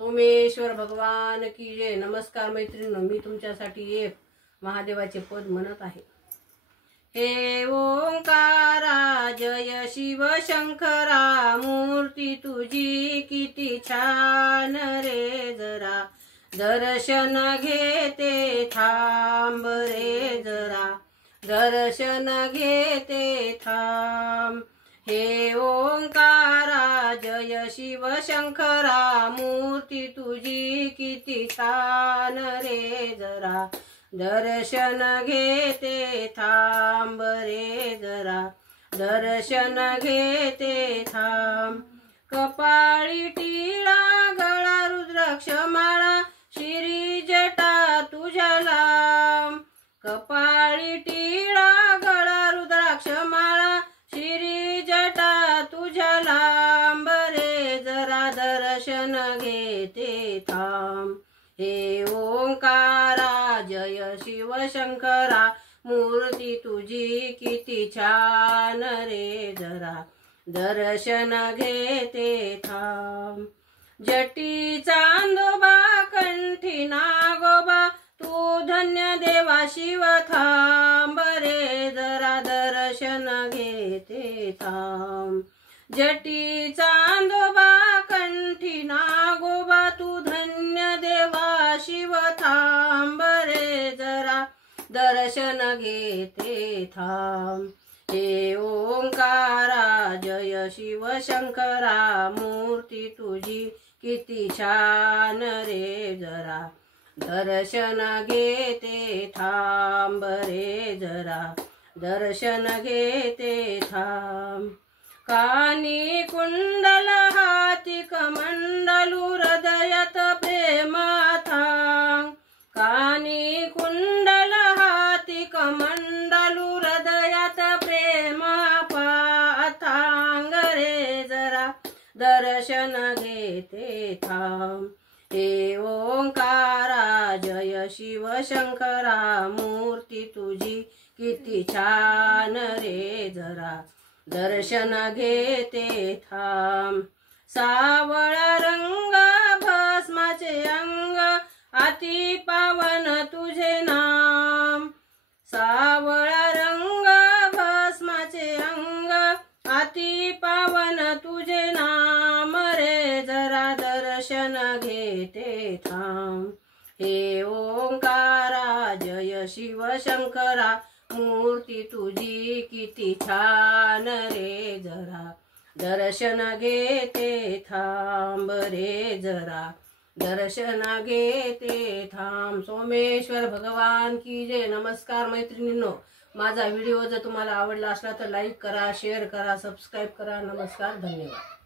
सोमेश्वर भगवान की जय। नमस्कार मैत्रिणींनो, मी तुमच्यासाठी एक महादेवाचे पद म्हणत आहे। हे ओंकारा जय शिव शंकरा, मूर्ती तुझी किती छान रे, जरा दर्शन घेते थांब रे, जरा दर्शन घेते थांब। हे ओंकारा जय शिव शंकरा, मूर्ती तुझी किती छान रे, जरा दर्शन घेते थांब रे, जरा दर्शन घेते थांब। कपाळी टिळा गळा रुद्राक्ष माळा, शिरी जटा तुझ्या लांब। कपाळी टिळा गळा रुद्राक्ष माळा, शिरी जटा तुझ्या लांब रे, जरा दर्शन घेते थांब। हे ओंकारा जय शिव शंकरा, मूर्ती तुझी किती छान रे, जरा दर्शन घेते थांब। जटी चांदोबा कंठी नागोबा, तू धन्य देवा शिव थांब रे, जरा दर्शन घेते थांब। जटी चांदोबा कंठी नागोबा, तू धन्य देवा शिव थांब रे, जरा दर्शन घेते थांब। हे ओंकारा जय शिव शंकरा, मूर्ती तुझी किती छान रे, जरा दर्शन घेते थांब रे, जरा दर्शन घेते थांब। कानी कुंडल हाती कमंडलू, हृदयात प्रेम थांब। कानी कुंडल हाती कमंडलू, हृदयात प्रेम पाथांग रे, जरा दर्शन घेते थांब। हे ओंकारा जय शिव शंकरा, मूर्ती तुझी किती छान रे, जरा दर्शन घेते थांब। सावळा रंग भस्माचे अंग, अति पावन तुझे नाम। सावळा रंग भस्माचे अंग, अति पावन तुझे नाम रे, जरा दर्शन घेते थांब। हे ओंकारा जय शिव शंकरा, मूर्ती तुझी किती छान रे, जरा दर्शन घेते थांब रे, जरा दर्शन घेते थांब। सोमेश्वर भगवान की जय। नमस्कार मैत्रिणींनो, माझा व्हिडिओ जर तुम्हाला आवडला असला तर लाईक करा, शेअर करा, सबस्क्राईब करा। नमस्कार, धन्यवाद।